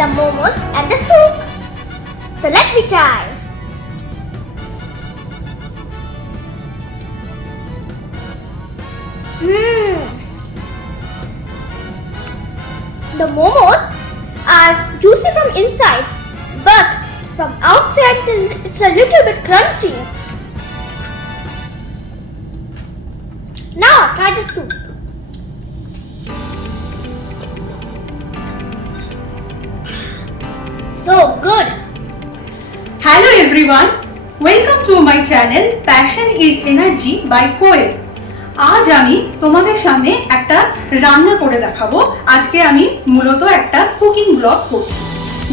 the momos and the soup. So let me try. The momos are juicy from inside, but from outside it's a little bit crunchy. Now try the soup. So good. Hello everyone, welcome to my channel Passion is Energy by Koyel. আজ আমি তোমাদের সামনে একটা রান্না করে দেখাবো। আজকে আমি মূলত একটা কুকিং ব্লগ করছি,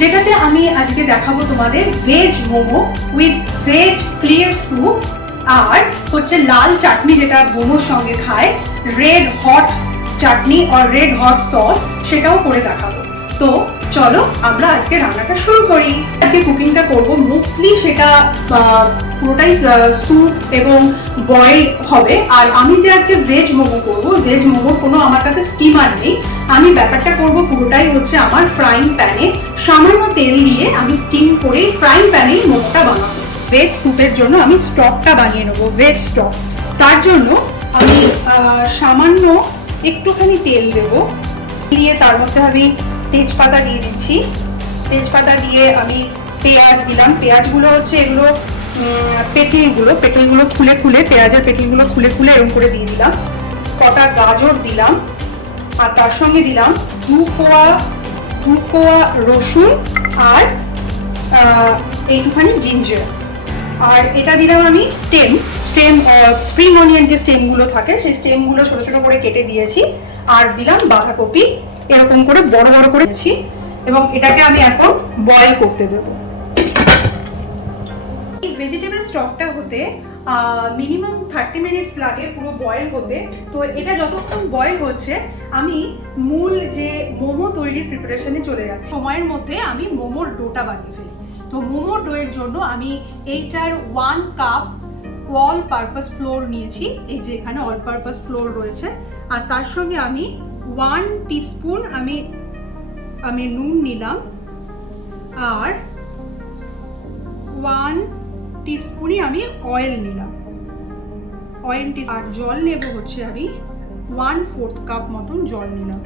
যেটাতে আমি আজকে দেখাবো তোমাদের veg momo with veg clear soup আর হচ্ছে লাল চাটনি, যেটা মোমোর সঙ্গে খায়, রেড হট চাটনি আর রেড হট সস, সেটাও করে দেখাবো। তো চলো আমরা আজকে রান্নাটা শুরু করি। আজকে কুকিংটা করব মোস্টলি সেটা পুরোটাই স্যুপ এবং বয়েল হবে। আর আমি যে আজকে ভেজ মোমো করবো, ভেজ মোমোর কোনো আমার কাছে স্টিমার নেই। আমি ব্যাপারটা করব পুরোটাই হচ্ছে আমার ফ্রাইং প্যানে, সামান্য তেল দিয়ে আমি স্টিম করে ফ্রাইং প্যানেই মোমোটা বানাবো। ভেজ স্যুপের জন্য আমি স্টকটা বানিয়ে নেবো, ভেজ স্টক। তার জন্য আমি সামান্য একটুখানি তেল দেবো, দিয়ে তার মধ্যে আমি তেজপাতা দিয়ে দিচ্ছি। তেজপাতা দিয়ে আমি পেঁয়াজ দিলাম। পেঁয়াজগুলো হচ্ছে এগুলো পেটেলগুলো খুলে খুলে, পেঁয়াজের পেটেলগুলো খুলে খুলে এরকম করে দিয়ে দিলাম। কটা গাজর দিলাম, আর তার সঙ্গে দিলাম দু কোয়া রসুন আর এইটুখানি জিঞ্জার। আর এটা দিলাম আমি স্প্রিং অনিয়ন, যে স্টেমগুলো থাকে সেই স্টেমগুলো ছোট ছোট করে কেটে দিয়েছি। আর দিলাম বাঁধাকপি, এরকম করে বড় বড় করে দিয়েছি, এবং এটাকে আমি এখন বয়েল করতে দেবো। এই ভেজিটেবল স্টকটা হতে মিনিমাম 30 মিনিটস লাগে পুরো বয়েল হতে। তো এটা যতক্ষণ বয়েল হচ্ছে আমি মূল যে মোমো তৈরির প্রিপারেশনে চলে যাচ্ছি। সময়ের মধ্যে আমি মোমোর ডোটা বানিয়ে ফেলি। তো মোমোর ডোয়ের জন্য আমি এইটার 1 কাপ অল পারপাস ফ্লোর নিয়েছি। এই যে এখানে অল পারপাস ফ্লোর রয়েছে। আর তার সঙ্গে আমি 1 টিস্পুন আমি নুন নিলাম, আর 1 টিস্পুনই আমি অয়েল নিলাম। আর জল নেব হচ্ছে আমি 1/4 কাপ মতন জল নিলাম।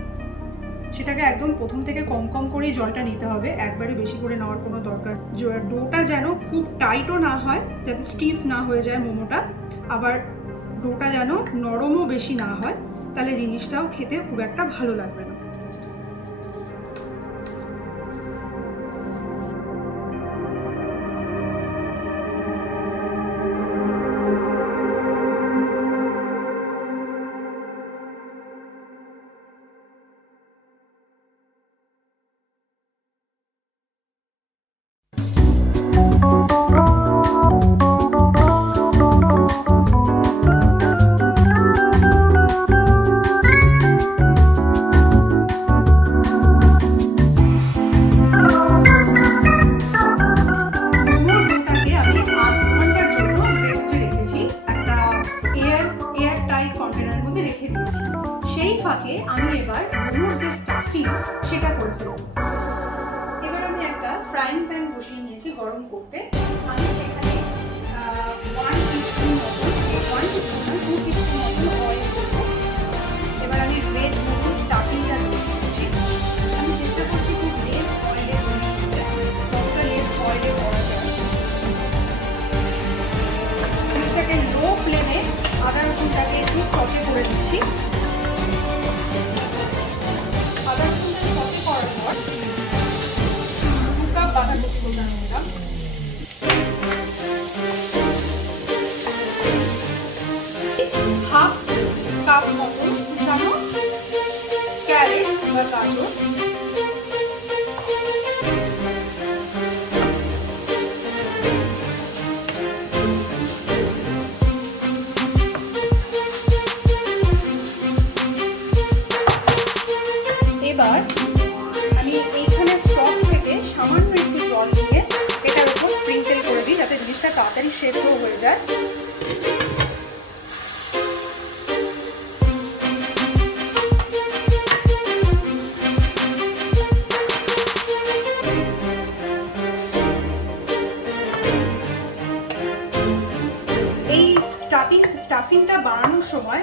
সেটাকে একদম প্রথম থেকে কম কম করেই জলটা নিতে হবে, একবারে বেশি করে নেওয়ার কোনো দরকার। ডোটা যেন খুব টাইটও না হয়, যাতে স্টিফ না হয়ে যায় মোমোটা, আবার ডোটা যেন নরমও বেশি না হয়, তাহলে জিনিসটাও খেতে খুব একটা ভালো লাগবে না। সেই ফাঁকে আমি এবার মোমোর যে স্টাফিং সেটা করে ফেলব। এবার আমি একটা ফ্রাইং প্যান বসিয়ে নিয়েছি গরম করতে। আমি সেখানে 1 টিস্পুন মতন 2 টিস্পুন মতন অয়েল দেব। এবার আমি রেড মোমো স্টাফিংটা দিচ্ছি। আমি চেষ্টা করছি খুব লেস অয়েলে তৈরি করতে, যতটা লেস অয়েলে করা যায়। জিনিসটাকে লো ফ্লেমে আদা রসুনটাকে একটু সটে করে দিচ্ছি। আদা রসুনটা সটে করার পর 2 কাপ বাঁধাকপি গোটানো নিলাম। হাফ কাপ মতন কুচানো ক্যারেট বা গাজর, এবার আমি এইখানে স্টক থেকে সামান্য একটু জল দিয়ে এটার উপর স্প্রিংকেল করে দিই, যাতে জিনিসটা তাড়াতাড়ি সেদ্ধ হয়ে যায়। সময়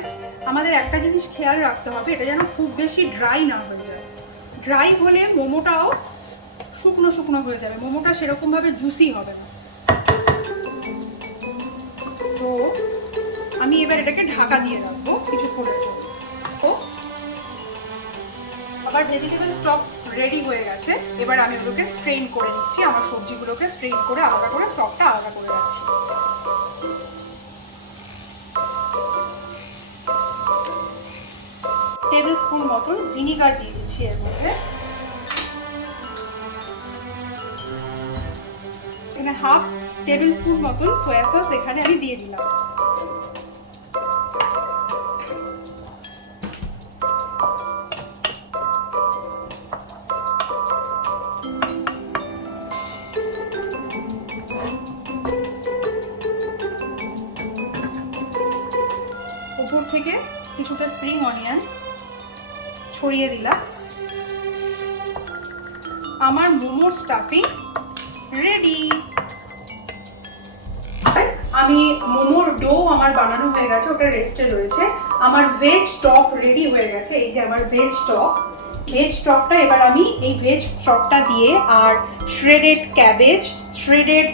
আমাদের একটা জিনিস খেয়াল রাখতে হবে, এটা যেন খুব বেশি ড্রাই না হয়ে যায়। ড্রাই হলে মোমোটাও শুকনো শুকনো হয়ে যাবে, মোমোটা সেরকমভাবে জুসি হবে না। তো আমি এবার এটাকে ঢাকা দিয়ে রাখবো কিছুক্ষণের জন্য। তো আবার ভেজিটেবল স্টক রেডি হয়ে গেছে, এবার আমি ওগুলোকে স্ট্রেইন করে নিচ্ছি। আমার সবজিগুলোকে স্ট্রেইন করে আলাদা করে স্টকটা আলাদা করে রাখছি। টেবিল স্পুন মতন ভিনিগার দিয়ে দিচ্ছি এর মধ্যে। এখানে হাফ টেবিল স্পুন মতন সয়া সস এখানে আমি দিয়ে দিলাম। উপর থেকে কিছুটা স্প্রিং অনিয়ন ছড়িয়ে দিলাম। আমার মোমো স্টাফিং রেডি। আমি মোমোর ডো আমার বানানো হয়ে গেছে, ওটা রেস্টে রয়েছে। আমার ভেজ স্টক রেডি হয়ে গেছে, এই যে আমার ভেজ স্টক। ভেজ স্টকটা এবার আমি এই ভেজ স্টকটা দিয়ে আর শ্রেডেড ক্যাবেজ, শ্রেডেড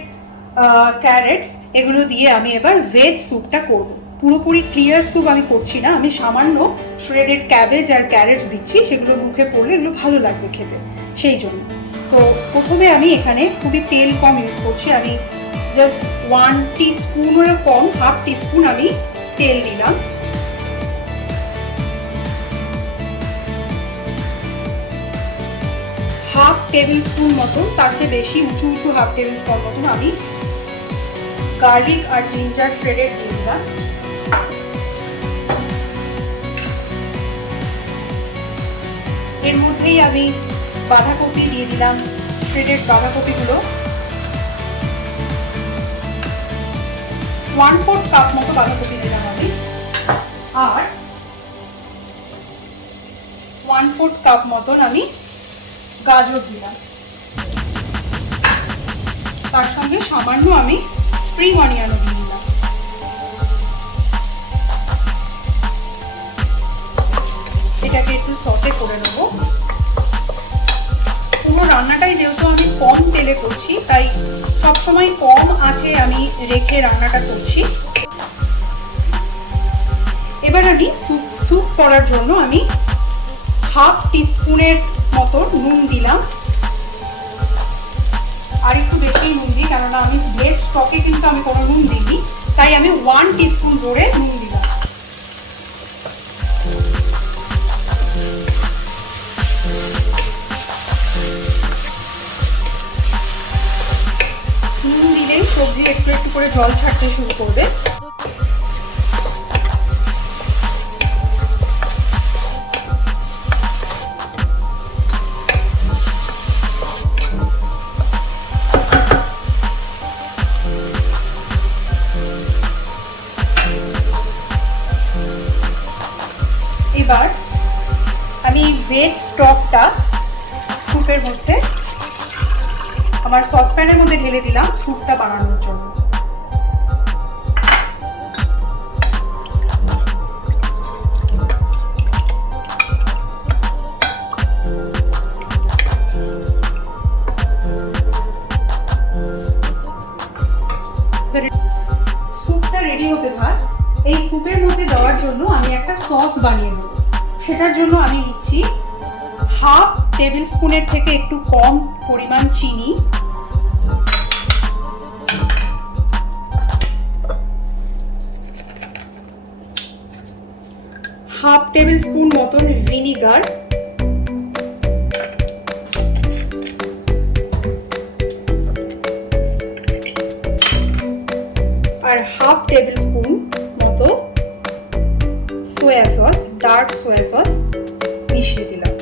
ক্যারেটস এগুলো দিয়ে আমি এবার ভেজ স্যুপটা করব। পুরোপুরি ক্লিয়ার স্যুপ আমি করছি না, আমি সামান্য শ্রেডেড ক্যাবেজ আর ক্যারেটস দিচ্ছি, সেগুলো মুখে পড়লে এগুলো ভালো লাগবে খেতে, সেই জন্য। তো প্রথমে আমি এখানে খুবই তেল কম ইউজ করছি, আমি জাস্ট 1 টিস্পুনের কম, হাফ টিস্পুন আমি তেল দিলাম। হাফ টেবিল স্পুন মতন, তার চেয়ে বেশি উঁচু উঁচু হাফ টেবিল স্পুন মতন আমি গার্লিক আর জিঞ্জার শ্রেডেড দিয়ে দিলাম। এর মধ্যেই আমি বাঁধাকপি দিয়ে দিলাম, শ্রেডেড বাঁধাকপিগুলো 1/4 কাপ মতো বাঁধাকপি দিলাম আমি। আর 1/4 কাপ মতন আমি গাজর দিলাম। তার সঙ্গে সামান্য আমি স্প্রিং অনিয়নও দিয়ে দিলাম। এটাকে একটু সটে করে নেব। পুরো রান্নাটাই যেহেতু আমি কম তেলে করছি, তাই সবসময় কম আঁচে আমি রেখে রান্নাটা করছি। এবার আমি স্যুপ করার জন্য আমি হাফ টিস্পুনের মতো নুন দিলাম। আর একটু বেশি নুন দিই, কেননা আমি ভেজ স্টকে কিন্তু আমি কোনো নুন দিইনি, তাই আমি 1 টিস্পুন করে নুন দিলাম। নুন দিলেই সবজি একটু একটু করে জল ছাড়তে শুরু করবে। এবার আমি ভেজ স্টকটা স্যুপের মধ্যে, আমার সসপ্যানের মধ্যে ঢেলে দিলাম স্যুপটা বানানোর জন্য। স্যুপটা রেডি হতে থাক। এই স্যুপের মধ্যে দেওয়ার জন্য আমি একটা সস বানিয়ে নেব। সেটার জন্য আমি নিচ্ছি হাফ টেবিল স্পুনের থেকে একটু কম পরিমাণ চিনি, হাফ টেবিল স্পুন মতন ভিনিগার, আর হাফ টেবিল স্পুন মতো সোয়া সস, ডার্ক সোয়া সস মিশিয়ে দিলাম।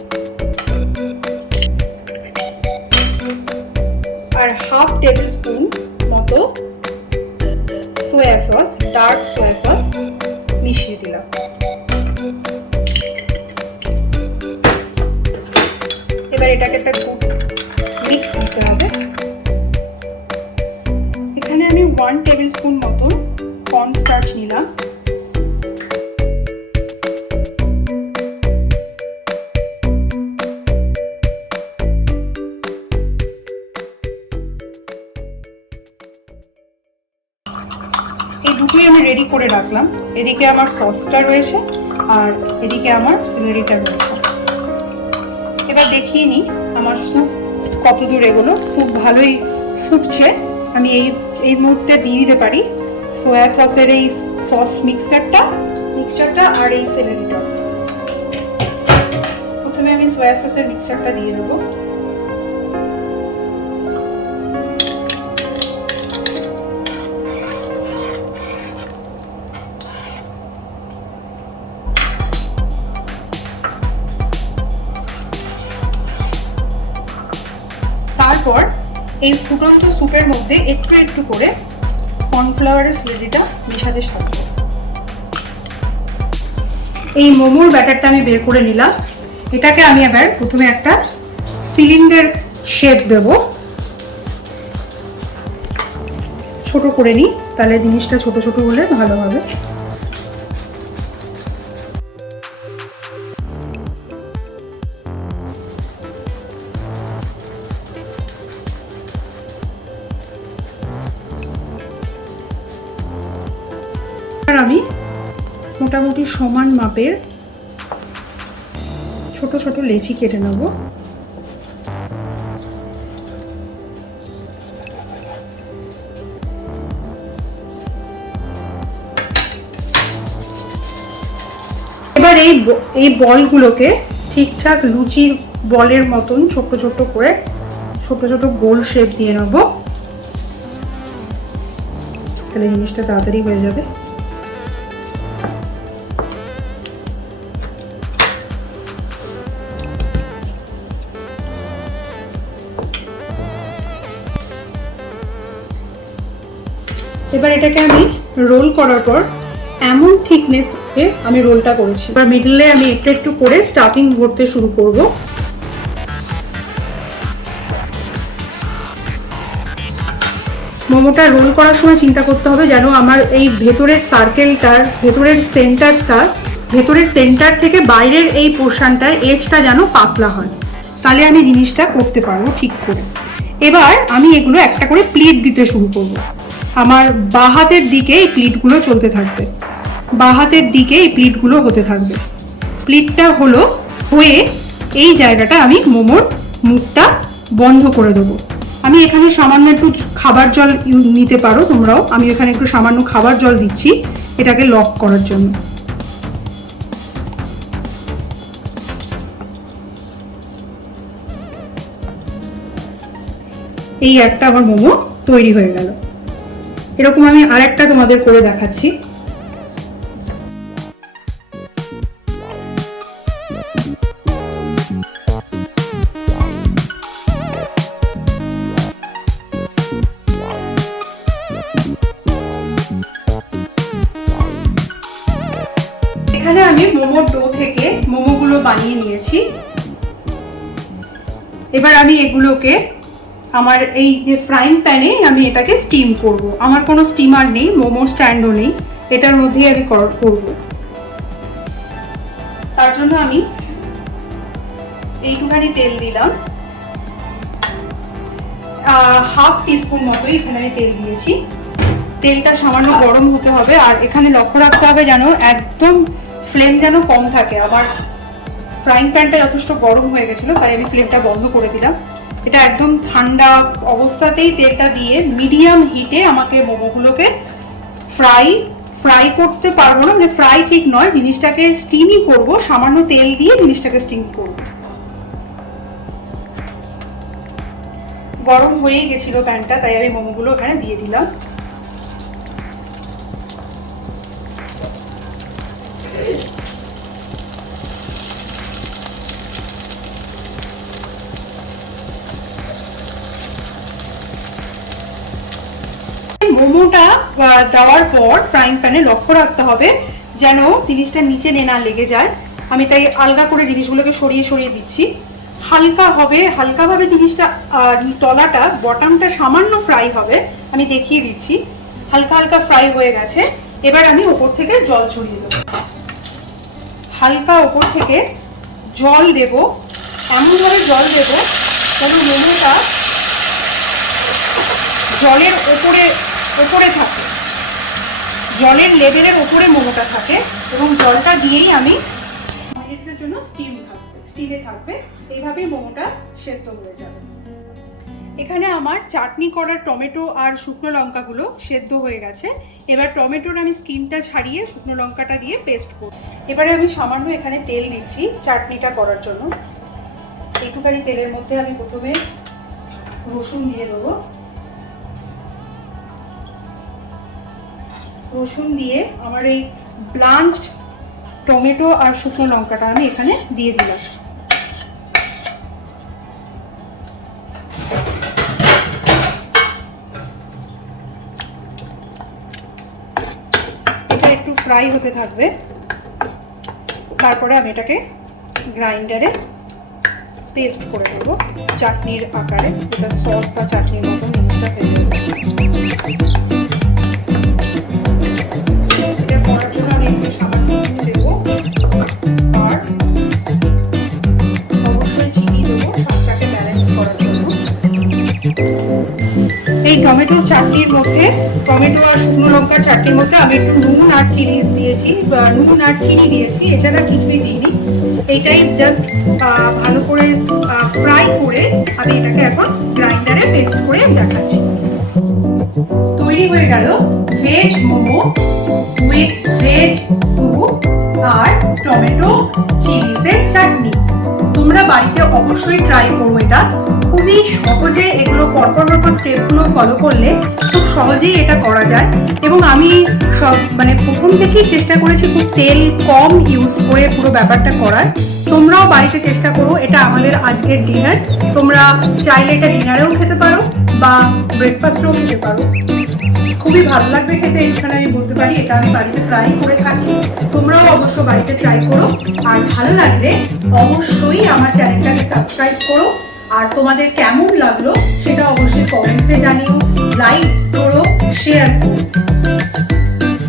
আর হাফ টেবিল স্পুন মতো সোয়া সস, ডার্ক সোয়া সস মিশিয়ে দিলাম। এবার এটাকে একটা গুড মিক্স দিতে হবে। এখানে আমি 1 টেবিল স্পুন মতো কর্ন স্টার্চ নিলাম। করে রাখলাম। এদিকে আমার সসটা রয়েছে আর এদিকে আমার সিলারিটা রয়েছে। এবার দেখিয়ে নিই আমার স্যুপ কত দূর এগোলো। স্যুপ ভালোই ফুটছে। আমি এই মুহূর্তে দিয়ে দিতে পারি সোয়া সসের এই সস মিক্সচারটা আর এই সিলারিটা। প্রথমে আমি সোয়া সসের মিক্সচারটা দিয়ে দেবো। তারপর এই ফুটন্ত স্যুপের মধ্যে একটু একটু করে কর্নফ্লাওয়ারের স্লারিটা মেশাতে থাকবো। এই মোমোর ব্যাটারটা আমি বের করে নিলাম। এটাকে আমি এবার প্রথমে একটা সিলিন্ডার শেপ দেব। ছোট করে নিই, তাহলে জিনিসটা ছোট ছোট হলে ভালো হবে। আমি মোটামুটি সমান মাপের ছোট ছোট লেচি কেটে নেব। এবার এই বলগুলোকে ঠিকঠাক লুচির বলের মতন ছোট ছোট করে ছোট ছোট গোল শেপ দিয়ে নেব, তাহলে জিনিসটা তাড়াতাড়ি হয়ে যাবে। এবার এটাকে আমি রোল করার পর এমন থিকনেসে আমি রোলটা করেছি। এবার মিডলে আমি একটু একটু করে স্টাফিং ভরতে শুরু করব। মোমোটা রোল করার সময় চিন্তা করতে হবে যেন আমার এই ভেতরের সার্কেলটার ভেতরের সেন্টার থেকে বাইরের এই পোর্শনটার এজটা যেন পাতলা হয়, তাহলে আমি জিনিসটা করতে পারবো ঠিক করে। এবার আমি এগুলো একটা করে প্লিট দিতে শুরু করব। আমার বাঁ হাতের দিকে এই প্লিটগুলো চলতে থাকবে, বাঁ হাতের দিকে এই প্লিটগুলো হতে থাকবে। প্লিটটা হয়ে এই জায়গাটা আমি মোমোর মুখটা বন্ধ করে দেবো। আমি এখানে সামান্য একটু খাবার জল নিতে পারো তোমরাও। আমি এখানে একটু সামান্য খাবার জল দিচ্ছি এটাকে লক করার জন্য। এই একটা আমার মোমো তৈরি হয়ে গেল। এরকম আমি আরেকটা তোমাদের করে দেখাচ্ছি। এখানে আমি মোমোর ডো থেকে মোমোগুলো বানিয়ে নিয়েছি। এবার আমি এগুলোকে আমার এই যে ফ্রাইং প্যানে আমি এটাকে স্টিম করব। আমার কোনো স্টিমার নেই, মোমো স্ট্যান্ডও নেই, এটার মধ্যেই আমি করব। তার জন্য আমি এইটুখানি তেল দিলাম, হাফ টিস্পুন মতোই এখানে আমি তেল দিয়েছি। তেলটা সামান্য গরম হতে হবে আর এখানে লক্ষ্য রাখতে হবে যেন একদম ফ্লেম যেন কম থাকে। আমার ফ্রাইং প্যানটা যথেষ্ট গরম হয়ে গেছিলো, তাই আমি ফ্লেমটা বন্ধ করে দিলাম। এটা একদম ঠান্ডা অবস্থাতেই তেলটা দিয়ে মিডিয়াম হিটে আমাকে মোমোগুলোকে ফ্রাই করতে পারবো না, মানে ফ্রাই ঠিক নয়, জিনিসটাকে স্টিমই করব। সামান্য তেল দিয়ে জিনিসটাকে স্টিম করব। গরম হয়ে গেছিল প্যানটা, তাই আমি মোমোগুলো এখানে দিয়ে দিলাম। মোমোটা দেওয়ার পর ফ্রাইং প্যানে লক্ষ্য রাখতে হবে যেন জিনিসটা নিচে না লেগে যায়। আমি তাই আলগা করে জিনিসগুলোকে সরিয়ে সরিয়ে দিচ্ছি। হালকাভাবে জিনিসটা তলাটা বটমটা সামান্য ফ্রাই হবে, আমি দেখিয়ে দিচ্ছি। হালকা হালকা ফ্রাই হয়ে গেছে। এবার আমি ওপর থেকে জল ছড়িয়ে দেবো। হালকা ওপর থেকে জল দেব, এমনভাবে জল দেব যেন মোমোটা জলের ওপরে থাকে। জলের লেভেলের ওপরে মোমোটা থাকে এবং জলটা দিয়েই আমি মিনিটের জন্য স্টিমে থাকবে, এইভাবেই মোমোটা সেদ্ধ হয়ে যাবে। এখানে আমার চাটনি করা টমেটো আর শুকনো লঙ্কাগুলো সেদ্ধ হয়ে গেছে। এবার টমেটোর আমি স্কিনটা ছাড়িয়ে শুকনো লঙ্কাটা দিয়ে পেস্ট করব। এবারে আমি সামান্য এখানে তেল দিচ্ছি চাটনিটা করার জন্য। একটুখানি তেলের মধ্যে আমি প্রথমে রসুন দিয়ে দেবো। রসুন দিয়ে আমার এই ব্লাঞ্চড টমেটো আর শুকনো লঙ্কাটা আমি এখানে দিয়ে দিলাম। এটা একটু ফ্রাই হতে থাকবে, তারপরে আমি এটাকে গ্রাইন্ডারে পেস্ট করে দেবো চাটনির আকারে, এটা সস বা চাটনির মতো জিনিসটা হয়ে যাবে। এটা করার জন্য আমি একটু সামান্য দেবো আর অবশ্যই চিনি দেবো স্বাদটাকে ব্যালেন্স করার জন্য। এই টমেটোর চাটনির মধ্যে, টমেটো আর শুকনো লঙ্কার চাটনির মধ্যে আমি একটু নুন আর চিনি দিয়েছি, এছাড়া কিছুই দিইনি। এইটাই জাস্ট ভালো করে ফ্রাই করে আমি এটাকে এখন গ্রাইন্ডারে পেস্ট করে দেখাচ্ছি। তৈরি হয়ে গেল veg momo with veg soup আর টমেটো চিলিজের চাটনি। তোমরা বাড়িতে অবশ্যই ট্রাই করো। এটা খুবই সহজে, এগুলো পরপর স্টেপগুলো ফলো করলে খুব সহজেই এটা করা যায়। এবং আমি প্রথম থেকেই চেষ্টা করেছি খুব তেল কম ইউজ করে পুরো ব্যাপারটা করার। তোমরাও বাড়িতে চেষ্টা করো। এটা আমাদের আজকের ডিনার। তোমরা চাইলে এটা ডিনারেও খেতে পারো বা ব্রেকফাস্টেও খেতে পারো, খুবই ভালো লাগবে খেতে। এখানে আমি বলতে পারি এটা আমি বাড়িতে ট্রাই করে থাকি। তোমরাও অবশ্য বাড়িতে ট্রাই করো। আর ভালো লাগলে অবশ্যই আমার চ্যানেলটাকে সাবস্ক্রাইব করো। আর তোমাদের কেমন লাগলো সেটা অবশ্যই কমেন্টসে জানিও, লাইক